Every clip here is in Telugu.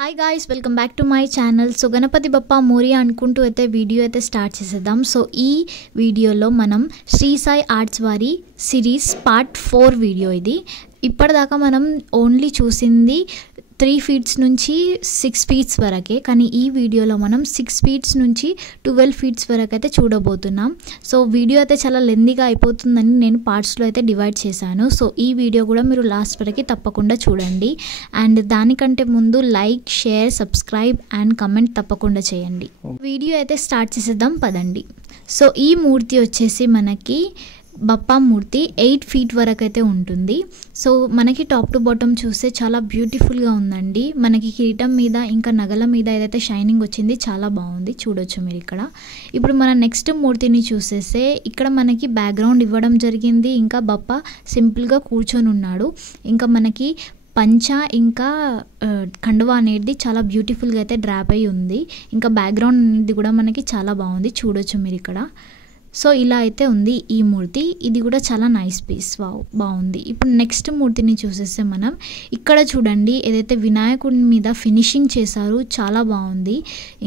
Hi guys, welcome back to my channel. So Ganapati Bappa Morya అనుకుంటూ అయితే వీడియో అయితే స్టార్ట్ చేసేద్దాం. సో ఈ వీడియోలో మనం శ్రీ సాయి ఆర్ట్స్ వారి సిరీస్ పార్ట్ 4 వీడియో ఇది. ఇప్పటిదాకా మనం ఓన్లీ చూసింది 3 ఫీట్స్ నుంచి 6 ఫీట్స్ వరకే, కానీ ఈ వీడియోలో మనం 6 ఫీట్స్ నుంచి 12 ఫీట్స్ వరకు అయితే చూడబోతున్నాం. సో వీడియో అయితే చాలా లెందీగా అయిపోతుందని నేను పార్ట్స్లో అయితే డివైడ్ చేశాను. సో ఈ వీడియో కూడా మీరు లాస్ట్ వరకు తప్పకుండా చూడండి. అండ్ దానికంటే ముందు like, share, subscribe and comment తప్పకుండా చేయండి. వీడియో అయితే స్టార్ట్ చేసేద్దాం పదండి. సో ఈ మూర్తి వచ్చేసి మనకి బప్పా మూర్తి 8 ఫీట్ వరకు అయితే ఉంటుంది. సో మనకి టాప్ టు బాటమ్ చూస్తే చాలా బ్యూటిఫుల్గా ఉందండి. మనకి కిరీటం మీద ఇంకా నగల మీద ఏదైతే షైనింగ్ వచ్చింది చాలా బాగుంది, చూడొచ్చు మీరు ఇక్కడ. ఇప్పుడు మన నెక్స్ట్ మూర్తిని చూసేస్తే ఇక్కడ మనకి బ్యాక్గ్రౌండ్ ఇవ్వడం జరిగింది. ఇంకా బప్పా సింపుల్గా కూర్చొని ఉన్నాడు. ఇంకా మనకి పంచ ఇంకా కండువా అనేది చాలా బ్యూటిఫుల్గా అయితే డ్రాప్ అయి ఉంది. ఇంకా బ్యాక్గ్రౌండ్ అనేది కూడా మనకి చాలా బాగుంది, చూడొచ్చు మీరు ఇక్కడ. సో ఇలా అయితే ఉంది ఈ మూర్తి. ఇది కూడా చాలా నైస్ పీస్, బాగుంది. ఇప్పుడు నెక్స్ట్ మూర్తిని చూసేస్తే మనం ఇక్కడ చూడండి, ఏదైతే వినాయకుడి మీద ఫినిషింగ్ చేశారు చాలా బాగుంది.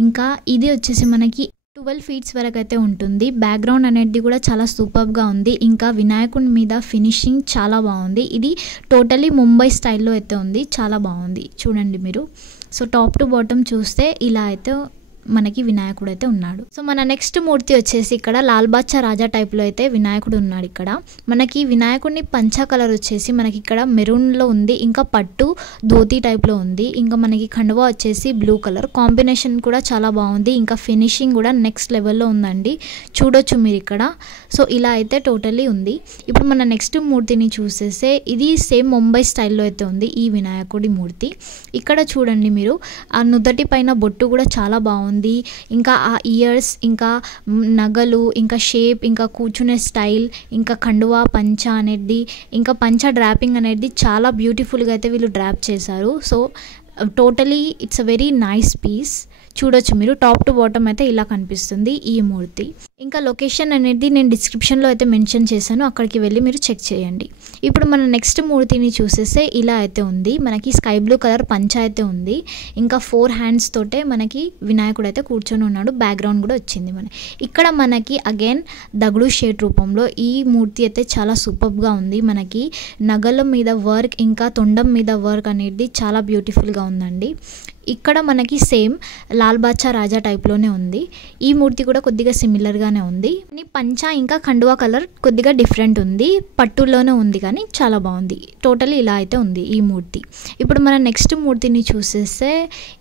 ఇంకా ఇది వచ్చేసి మనకి 12 ఫీట్స్ వరకు అయితే ఉంటుంది. బ్యాక్గ్రౌండ్ అనేది కూడా చాలా సూపర్గా ఉంది. ఇంకా వినాయకుడి మీద ఫినిషింగ్ చాలా బాగుంది. ఇది టోటలీ ముంబై స్టైల్లో అయితే ఉంది, చాలా బాగుంది చూడండి మీరు. సో టాప్ టు బాటమ్ చూస్తే ఇలా అయితే మనకి వినాయకుడు అయితే ఉన్నాడు. సో మన నెక్స్ట్ మూర్తి వచ్చేసి ఇక్కడ లాల్ బాద్షా రాజా టైప్లో అయితే వినాయకుడు ఉన్నాడు. ఇక్కడ మనకి వినాయకుడిని పంచా కలర్ వచ్చేసి మనకి ఇక్కడ మెరూన్లో ఉంది, ఇంకా పట్టు ధోతి టైప్లో ఉంది. ఇంకా మనకి ఖండవా వచ్చేసి బ్లూ కలర్ కాంబినేషన్ కూడా చాలా బాగుంది. ఇంకా ఫినిషింగ్ కూడా నెక్స్ట్ లెవెల్లో ఉందండి, చూడొచ్చు మీరు ఇక్కడ. సో ఇలా అయితే టోటలీ ఉంది. ఇప్పుడు మన నెక్స్ట్ మూర్తిని చూసేస్తే ఇది సేమ్ ముంబై స్టైల్లో అయితే ఉంది ఈ వినాయకుడి మూర్తి. ఇక్కడ చూడండి మీరు, ఆ నుదటి పైన బొట్టు కూడా చాలా బాగుంది. ఇంకా ఆ ఇయర్స్, ఇంకా నగలు, ఇంకా షేప్, ఇంకా కూర్చునే స్టైల్, ఇంకా కండువా పంచ అనేది, ఇంకా పంచ డ్రాపింగ్ అనేది చాలా బ్యూటిఫుల్గా అయితే వీళ్ళు డ్రాప్ చేశారు. So totally it's a very nice piece, చూడొచ్చు మీరు. టాప్ టు బాటమ్ అయితే ఇలా కనిపిస్తుంది ఈ మూర్తి. ఇంకా లొకేషన్ అనేది నేను డిస్క్రిప్షన్లో అయితే మెన్షన్ చేశాను, అక్కడికి వెళ్ళి మీరు చెక్ చేయండి. ఇప్పుడు మన నెక్స్ట్ మూర్తిని చూసేస్తే ఇలా అయితే ఉంది. మనకి స్కై బ్లూ కలర్ పంచ అయితే ఉంది. ఇంకా 4 హ్యాండ్స్ తోటే మనకి వినాయకుడు అయితే కూర్చొని ఉన్నాడు. బ్యాక్గ్రౌండ్ కూడా వచ్చింది ఇక్కడ మనకి అగైన్ దగుడు షేడ్ రూపంలో ఈ మూర్తి అయితే చాలా సూపర్గా ఉంది. మనకి నగల మీద వర్క్, ఇంకా తొండం మీద వర్క్ అనేది చాలా బ్యూటిఫుల్గా ఉందండి. ఇక్కడ మనకి సేమ్ లాల్ బాద్షా రాజా టైప్లోనే ఉంది. ఈ మూర్తి కూడా కొద్దిగా సిమిలర్గానే ఉంది. పంచ ఇంకా ఖండువా కలర్ కొద్దిగా డిఫరెంట్ ఉంది, పట్టులోనే ఉంది, కానీ చాలా బాగుంది. టోటలీ ఇలా అయితే ఉంది ఈ మూర్తి. ఇప్పుడు మన నెక్స్ట్ మూర్తిని చూసేస్తే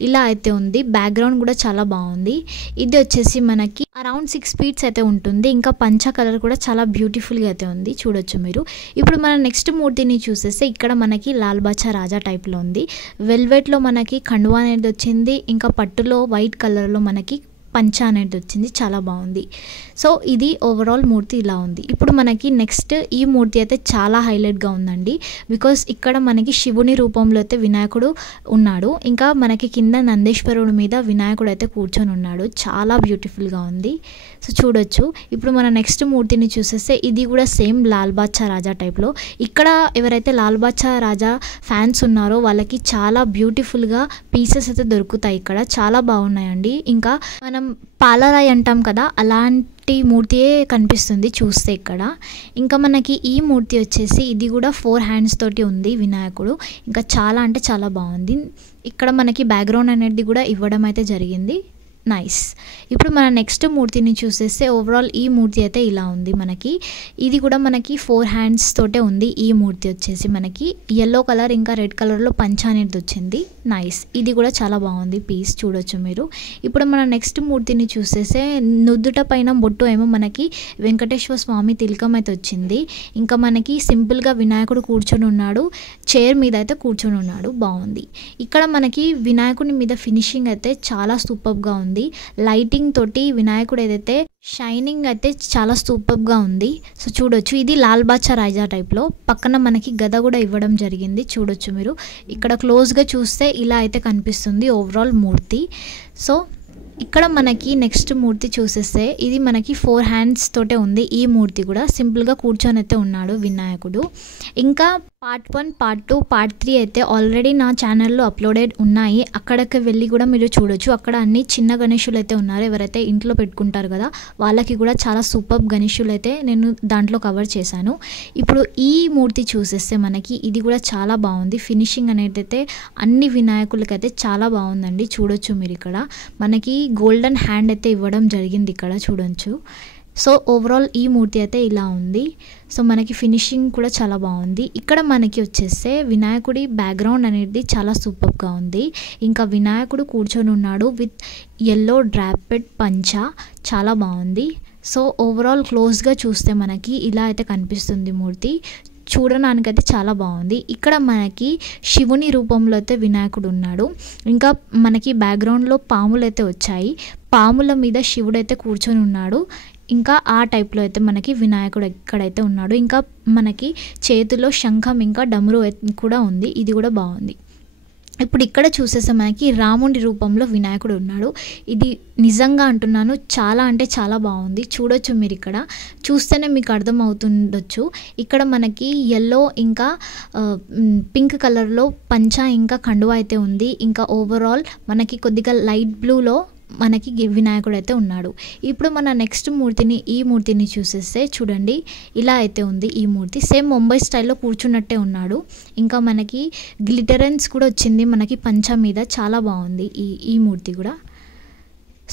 ఇలా అయితే ఉంది. బ్యాక్గ్రౌండ్ కూడా చాలా బాగుంది. ఇది వచ్చేసి మనకి అరౌండ్ 6 ఫీట్స్ అయితే ఉంటుంది. ఇంకా పంచ కలర్ కూడా చాలా బ్యూటిఫుల్గా అయితే ఉంది, చూడొచ్చు మీరు. ఇప్పుడు మన నెక్స్ట్ మూర్తిని చూసేస్తే ఇక్కడ మనకి లాల్ బాద్షా రాజా టైప్లో ఉంది. వెల్వెట్లో మనకి ఖండువా అనేది వచ్చింది. ఇంకా పట్టులో వైట్ కలర్లో మనకి పంచ అనేది వచ్చింది, చాలా బాగుంది. సో ఇది ఓవరాల్ మూర్తి ఇలా ఉంది. ఇప్పుడు మనకి నెక్స్ట్ ఈ మూర్తి అయితే చాలా హైలైట్గా ఉందండి. బికాస్ ఇక్కడ మనకి శివుని రూపంలో అయితే వినాయకుడు ఉన్నాడు. ఇంకా మనకి కింద నందేశ్వరుడి మీద వినాయకుడు అయితే కూర్చొని ఉన్నాడు, చాలా బ్యూటిఫుల్గా ఉంది. సో చూడొచ్చు. ఇప్పుడు మన నెక్స్ట్ మూర్తిని చూసేస్తే ఇది కూడా సేమ్ లాల్ బాద్షా రాజా టైప్లో. ఇక్కడ ఎవరైతే లాల్ బాద్షా రాజా ఫ్యాన్స్ ఉన్నారో వాళ్ళకి చాలా బ్యూటిఫుల్గా పీసెస్ అయితే దొరుకుతాయి ఇక్కడ, చాలా బాగున్నాయండి. ఇంకా మనం పాలరాయి అంటాం కదా, అలాంటి మూర్తియే కనిపిస్తుంది చూస్తే ఇక్కడ. ఇంకా మనకి ఈ మూర్తి వచ్చేసి ఇది కూడా 4 హ్యాండ్స్ తోటి ఉంది వినాయకుడు. ఇంకా చాలా అంటే చాలా బాగుంది. ఇక్కడ మనకి బ్యాక్గ్రౌండ్ అనేది కూడా ఇవ్వడం అయితే జరిగింది, నైస్. ఇప్పుడు మన నెక్స్ట్ మూర్తిని చూసేస్తే ఓవరాల్ ఈ మూర్తి అయితే ఇలా ఉంది. మనకి ఇది కూడా మనకి 4 హ్యాండ్స్ తోటే ఉంది. ఈ మూర్తి వచ్చేసి మనకి ఎల్లో కలర్ ఇంకా రెడ్ కలర్లో పంచ అనేది వచ్చింది, నైస్. ఇది కూడా చాలా బాగుంది పీస్, చూడొచ్చు మీరు. ఇప్పుడు మన నెక్స్ట్ మూర్తిని చూసేస్తే నుదుట పైన బొట్టు ఏమో మనకి వెంకటేశ్వర స్వామి తిలకం అయితే వచ్చింది. ఇంకా మనకి సింపుల్గా వినాయకుడు కూర్చొని ఉన్నాడు, చైర్ మీద అయితే కూర్చొని ఉన్నాడు, బాగుంది. ఇక్కడ మనకి వినాయకుడి మీద ఫినిషింగ్ అయితే చాలా సూపర్గా ఉంది. లైటింగ్ తోటి వినాయకుడు ఏదైతే షైనింగ్ అయితే చాలా సూపర్గా ఉంది. సో చూడొచ్చు, ఇది లాల్ బాద్షా రాజా టైప్లో. పక్కన మనకి గద కూడా ఇవ్వడం జరిగింది, చూడొచ్చు మీరు. ఇక్కడ క్లోజ్గా చూస్తే ఇలా అయితే కనిపిస్తుంది ఓవరాల్ మూర్తి. సో ఇక్కడ మనకి నెక్స్ట్ మూర్తి చూసేస్తే ఇది మనకి 4 హ్యాండ్స్ తోటే ఉంది. ఈ మూర్తి కూడా సింపుల్గా కూర్చొని అయితే ఉన్నాడు వినాయకుడు. ఇంకా పార్ట్ 1, పార్ట్ 2, పార్ట్ 3 అయితే ఆల్రెడీ నా ఛానల్లో అప్లోడెడ్ ఉన్నాయి. అక్కడికి వెళ్ళి కూడా మీరు చూడొచ్చు. అక్కడ అన్ని చిన్న గణేషులు అయితే ఉన్నారు. ఎవరైతే ఇంట్లో పెట్టుకుంటారు కదా వాళ్ళకి కూడా చాలా సూపర్ గణేషులు అయితే నేను దాంట్లో కవర్ చేశాను. ఇప్పుడు ఈ మూర్తి చూసేస్తే మనకి ఇది కూడా చాలా బాగుంది. ఫినిషింగ్ అనేది అయితే అన్ని వినాయకులకైతే చాలా బాగుందండి. చూడొచ్చు మీరు ఇక్కడ మనకి గోల్డెన్ హ్యాండ్ అయితే ఇవ్వడం జరిగింది ఇక్కడ చూడొచ్చు. సో ఓవరాల్ ఈ మూర్తి అయితే ఇలా ఉంది. సో మనకి ఫినిషింగ్ కూడా చాలా బాగుంది. ఇక్కడ మనకి వచ్చేస్తే వినాయకుడి బ్యాక్గ్రౌండ్ అనేది చాలా సూపర్గా ఉంది. ఇంకా వినాయకుడు కూర్చొని ఉన్నాడు విత్ ఎల్లో డ్రాపెడ్ పంచా, చాలా బాగుంది. సో ఓవరాల్ క్లోజ్గా చూస్తే మనకి ఇలా అయితే కనిపిస్తుంది మూర్తి. చూడడానికైతే చాలా బాగుంది. ఇక్కడ మనకి శివుని రూపంలో అయితే వినాయకుడు ఉన్నాడు. ఇంకా మనకి బ్యాక్గ్రౌండ్లో పాములు అయితే వచ్చాయి. పాముల మీద శివుడు అయితే కూర్చొని ఉన్నాడు. ఇంకా ఆ టైప్లో అయితే మనకి వినాయకుడు ఎక్కడైతే ఉన్నాడు. ఇంకా మనకి చేతిలో శంఖం ఇంకా డమరు కూడా ఉంది. ఇది కూడా బాగుంది. ఇప్పుడు ఇక్కడ చూసేస్తే మనకి రాముడి రూపంలో వినాయకుడు ఉన్నాడు. ఇది నిజంగా అంటున్నాను చాలా అంటే చాలా బాగుంది. చూడొచ్చు మీరు ఇక్కడ చూస్తేనే మీకు అర్థం అవుతుండొచ్చు. ఇక్కడ మనకి ఎల్లో ఇంకా పింక్ కలర్లో పంచా ఇంకా కండువా అయితే ఉంది. ఇంకా ఓవరాల్ మనకి కొద్దిగా లైట్ బ్లూలో మనకి వినాయకుడు అయితే ఉన్నాడు. ఇప్పుడు మన నెక్స్ట్ మూర్తిని ఈ మూర్తిని చూసేస్తే చూడండి ఇలా అయితే ఉంది. ఈ మూర్తి సేమ్ ముంబై స్టైల్లో కూర్చున్నట్టే ఉన్నాడు. ఇంకా మనకి గ్లిటరెన్స్ కూడా వచ్చింది మనకి పంచా మీద, చాలా బాగుంది ఈ మూర్తి కూడా.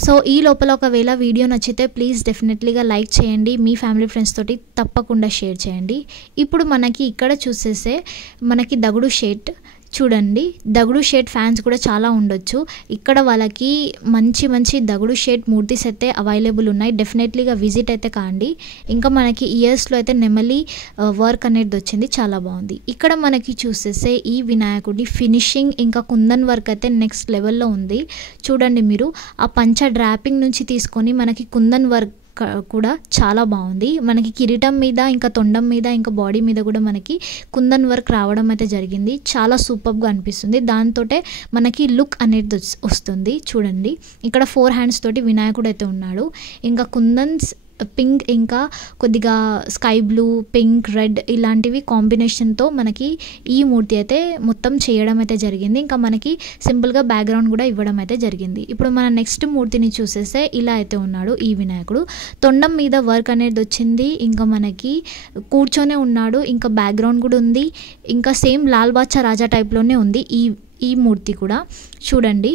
సో ఈ లోపల ఒకవేళ వీడియో నచ్చితే ప్లీజ్ డెఫినెట్లీగా లైక్ చేయండి. మీ ఫ్యామిలీ ఫ్రెండ్స్ తోటి తప్పకుండా షేర్ చేయండి. ఇప్పుడు మనకి ఇక్కడ చూసేస్తే మనకి దగుడు షేట్ చూడండి. దగుడు షేట్ ఫ్యాన్స్ కూడా చాలా ఉండొచ్చు. ఇక్కడ వాళ్ళకి మంచి మంచి దగుడు షేట్ మూర్తిస్ అయితే అవైలబుల్ ఉన్నాయి. డెఫినెట్లీగా విజిట్ అయితే కాండి. ఇంకా మనకి ఇయర్స్లో అయితే నెమలి వర్క్ అనేది వచ్చింది, చాలా బాగుంది. ఇక్కడ మనకి చూసేస్తే ఈ వినాయకుడి ఫినిషింగ్ ఇంకా కుందన్ వర్క్ అయితే నెక్స్ట్ లెవెల్లో ఉంది. చూడండి మీరు ఆ పంచ డ్రాపింగ్ నుంచి తీసుకొని మనకి కుందన్ వర్క్ కూడా చాలా బాగుంది. మనకి కిరీటం మీద ఇంకా తొండం మీద ఇంకా బాడీ మీద కూడా మనకి కుందన్ వర్క్ రావడం అయితే జరిగింది. చాలా సూపర్గా అనిపిస్తుంది. దాంతోటే మనకి లుక్ అనేది వస్తుంది. చూడండి ఇక్కడ 4 హ్యాండ్స్ తోటి వినాయకుడు అయితే ఉన్నాడు. ఇంకా కుందన్స్ పింక్ ఇంకా కొద్దిగా స్కై బ్లూ, పింక్, రెడ్ ఇలాంటివి కాంబినేషన్తో మనకి ఈ మూర్తి అయితే మొత్తం చేయడం అయితే జరిగింది. ఇంకా మనకి సింపుల్గా బ్యాక్గ్రౌండ్ కూడా ఇవ్వడం అయితే జరిగింది. ఇప్పుడు మన నెక్స్ట్ మూర్తిని చూసేస్తే ఇలా అయితే ఉన్నాడు ఈ వినాయకుడు. తొండం మీద వర్క్ అనేది వచ్చింది. ఇంకా మనకి కూర్చొనే ఉన్నాడు. ఇంకా బ్యాక్గ్రౌండ్ కూడా ఉంది. ఇంకా సేమ్ లాల్ బాద్షా రాజా టైప్లోనే ఉంది ఈ మూర్తి కూడా చూడండి.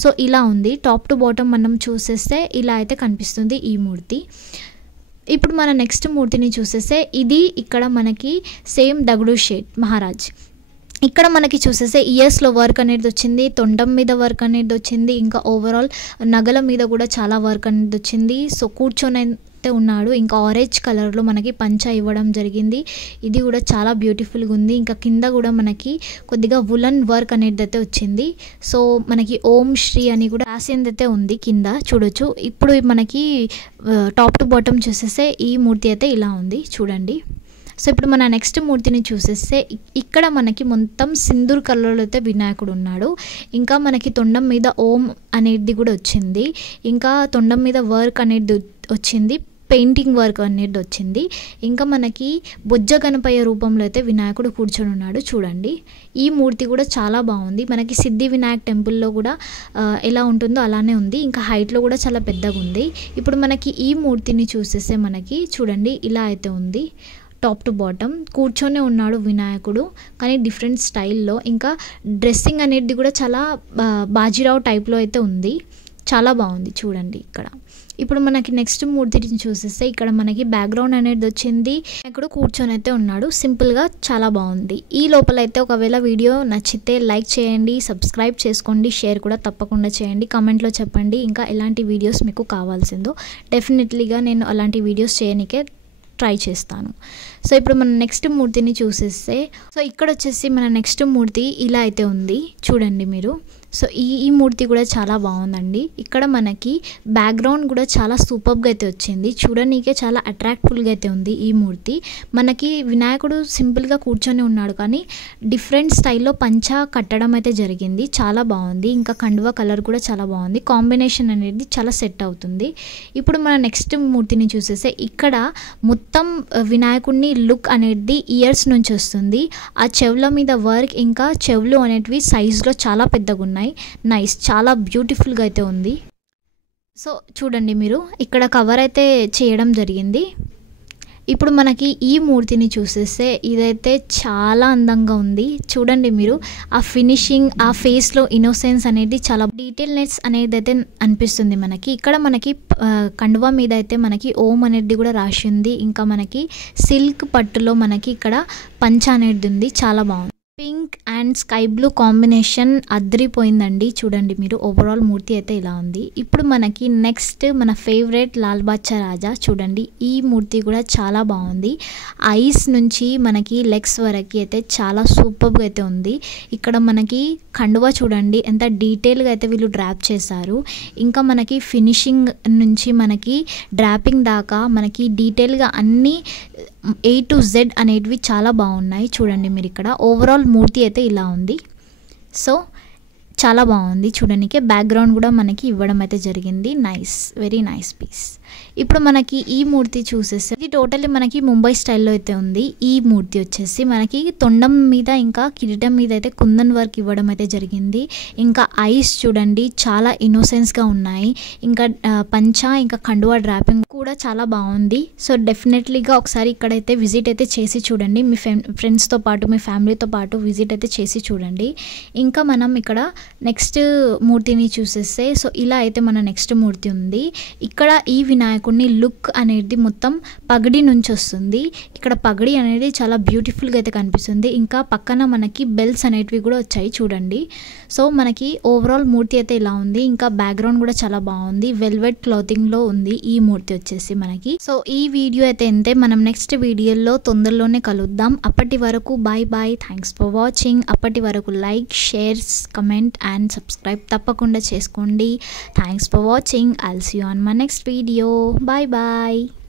సో ఇలా ఉంది. టాప్ టు బాటమ్ మనం చూసేస్తే ఇలా అయితే కనిపిస్తుంది ఈ మూర్తి. ఇప్పుడు మన నెక్స్ట్ మూర్తిని చూసేస్తే ఇది ఇక్కడ మనకి సేమ్ దగుడు షేట్ మహారాజ్. ఇక్కడ మనకి చూసేస్తే ఇయర్స్లో వర్క్ అనేది వచ్చింది. తొండం మీద వర్క్ అనేది వచ్చింది. ఇంకా ఓవరాల్ నగల మీద కూడా చాలా వర్క్ అనేది వచ్చింది. సో కూర్చొని అయితే ఉన్నాడు. ఇంకా ఆరెంజ్ కలర్లో మనకి పంచా ఇవ్వడం జరిగింది. ఇది కూడా చాలా బ్యూటిఫుల్గా ఉంది. ఇంకా కింద కూడా మనకి కొద్దిగా వులన్ వర్క్ అనేది అయితే వచ్చింది. సో మనకి ఓం శ్రీ అని కూడా రాసింది అయితే ఉంది కింద చూడొచ్చు. ఇప్పుడు మనకి టాప్ టు బాటమ్ చూసేస్తే ఈ మూర్తి అయితే ఇలా ఉంది చూడండి. సో ఇప్పుడు మన నెక్స్ట్ మూర్తిని చూసేస్తే ఇక్కడ మనకి మొత్తం సింధూర్ కలర్లో అయితే వినాయకుడు ఉన్నాడు. ఇంకా మనకి తొండం మీద ఓం అనేది కూడా వచ్చింది. ఇంకా తొండం మీద వర్క్ అనేది వచ్చింది. పెయింటింగ్ వర్క్ అనేది వచ్చింది. ఇంకా మనకి బొజ్జ గణపయ్య రూపంలో అయితే వినాయకుడు కూర్చొని ఉన్నాడు చూడండి. ఈ మూర్తి కూడా చాలా బాగుంది. మనకి సిద్ధి వినాయక్ టెంపుల్లో కూడా ఎలా ఉంటుందో అలానే ఉంది. ఇంకా హైట్లో కూడా చాలా పెద్దగా ఉంది. ఇప్పుడు మనకి ఈ మూర్తిని చూసేస్తే మనకి చూడండి ఇలా అయితే ఉంది. టాప్ టు బాటమ్ కూర్చొనే ఉన్నాడు వినాయకుడు, కానీ డిఫరెంట్ స్టైల్లో. ఇంకా డ్రెస్సింగ్ అనేది కూడా చాలా బాజీరావు టైప్లో అయితే ఉంది. చాలా బాగుంది చూడండి ఇక్కడ. ఇప్పుడు మనకి నెక్స్ట్ మూర్తిని చూసేస్తే ఇక్కడ మనకి బ్యాక్గ్రౌండ్ అనేది వచ్చింది. ఇక్కడ కూర్చొని అయితే ఉన్నాడు. సింపుల్గా చాలా బాగుంది. ఈ లోపల అయితే ఒకవేళ వీడియో నచ్చితే లైక్ చేయండి, సబ్స్క్రైబ్ చేసుకోండి, షేర్ కూడా తప్పకుండా చేయండి. కామెంట్లో చెప్పండి ఇంకా ఎలాంటి వీడియోస్ మీకు కావాల్సిందో. డెఫినెట్లీగా నేను అలాంటి వీడియోస్ చేయడానికే ట్రై చేస్తాను. సో ఇప్పుడు మన నెక్స్ట్ మూర్తిని చూసేస్తే సో ఇక్కడ వచ్చేసి మన నెక్స్ట్ మూర్తి ఇలా అయితే ఉంది చూడండి మీరు. సో ఈ మూర్తి కూడా చాలా బాగుందండి. ఇక్కడ మనకి బ్యాక్గ్రౌండ్ కూడా చాలా సూపర్గా అయితే వచ్చింది. చూడనీకే చాలా అట్రాక్టివ్గా అయితే ఉంది ఈ మూర్తి. మనకి వినాయకుడు సింపుల్గా కూర్చొని ఉన్నాడు, కానీ డిఫరెంట్ స్టైల్లో పంచా కట్టడం అయితే జరిగింది. చాలా బాగుంది. ఇంకా కండువా కలర్ కూడా చాలా బాగుంది. కాంబినేషన్ అనేది చాలా సెట్ అవుతుంది. ఇప్పుడు మన నెక్స్ట్ మూర్తిని చూసేస్తే ఇక్కడ మొత్తం వినాయకుడిని లుక్ అనేది ఇయర్స్ నుంచి వస్తుంది. ఆ చెవుల మీద వర్క్, ఇంకా చెవులు అనేటివి సైజులో చాలా పెద్దగా ఉన్నాయి. నైస్, చాలా బ్యూటిఫుల్గా అయితే ఉంది. సో చూడండి, మీరు ఇక్కడ కవర్ అయితే చేయడం జరిగింది. ఇప్పుడు మనకి ఈ మూర్తిని చూసేస్తే ఇదైతే చాలా అందంగా ఉంది. చూడండి మీరు, ఆ ఫినిషింగ్, ఆ ఫేస్లో ఇన్నోసెన్స్ అనేది చాలా డీటెయిల్నెస్ అనేది అయితే అనిపిస్తుంది మనకి. ఇక్కడ మనకి కండువా మీద అయితే మనకి ఓం అనేది కూడా రాసి ఉంది. ఇంకా మనకి సిల్క్ పట్టులో మనకి ఇక్కడ పంచ అనేది ఉంది. చాలా బాగుంది. Pink and sky blue combination అద్రిపోయిందండి. చూడండి మీరు, ఓవరాల్ మూర్తి అయితే ఇలా ఉంది. ఇప్పుడు మనకి నెక్స్ట్ మన ఫేవరెట్ లాల్ బాద్షా రాజా. చూడండి, ఈ మూర్తి కూడా చాలా బాగుంది. ఐస్ నుంచి మనకి లెగ్స్ వరకు అయితే చాలా సూపర్గా అయితే ఉంది. ఇక్కడ మనకి కండువా చూడండి ఎంత డీటెయిల్గా అయితే వీళ్ళు డ్రాప్ చేశారు. ఇంకా మనకి ఫినిషింగ్ నుంచి మనకి డ్రాపింగ్ దాకా మనకి డీటెయిల్గా అన్నీ A to Z అనేటివి చాలా బాగున్నాయి. చూడండి మీరు, ఇక్కడ ఓవరాల్ మూర్తి అయితే ఇలా ఉంది. సో చాలా బాగుంది చూడడానికి. బ్యాక్గ్రౌండ్ కూడా మనకి ఇవ్వడం అయితే జరిగింది. Nice, very nice piece. ఇప్పుడు మనకి ఈ మూర్తి చూసేస్తే ఇది టోటల్లీ మనకి ముంబై స్టైల్లో అయితే ఉంది. ఈ మూర్తి వచ్చేసి మనకి తొండం మీద ఇంకా కిరీటం మీద అయితే కుందన్ వర్క్ ఇవ్వడం అయితే జరిగింది. ఇంకా ఐస్ చూడండి చాలా ఇన్నోసెన్స్గా ఉన్నాయి. ఇంకా పంచా ఇంకా కండువా డ్రాపింగ్ కూడా చాలా బాగుంది. సో డెఫినెట్లీగా ఒకసారి ఇక్కడైతే విజిట్ అయితే చేసి చూడండి. మీ ఫ్రెండ్స్తో పాటు, మీ ఫ్యామిలీతో పాటు విజిట్ అయితే చేసి చూడండి. ఇంకా మనం ఇక్కడ నెక్స్ట్ మూర్తిని చూసేస్తే, సో ఇలా అయితే మన నెక్స్ట్ మూర్తి ఉంది. ఇక్కడ ఈ వినాయకుడిని లుక్ అనేది మొత్తం పగడి నుంచి వస్తుంది. ఇక్కడ పగడి అనేది చాలా బ్యూటిఫుల్గా అయితే కనిపిస్తుంది. ఇంకా పక్కన మనకి బెల్స్ అనేటివి కూడా వచ్చాయి చూడండి. సో మనకి ఓవరాల్ మూర్తి అయితే ఇలా ఉంది. ఇంకా బ్యాక్గ్రౌండ్ కూడా చాలా బాగుంది. వెల్వెట్ క్లాతింగ్లో ఉంది ఈ మూర్తి వచ్చేసి మనకి. సో ఈ వీడియో అయితే అంతే. మనం నెక్స్ట్ వీడియోలో తొందరలోనే కలుద్దాం. అప్పటి వరకు bye bye. Thanks for watching. అప్పటి వరకు like, shares, comment and subscribe తప్పకుండా చేసుకోండి. Thanks for watching. I'll see you on my next video. Bye bye.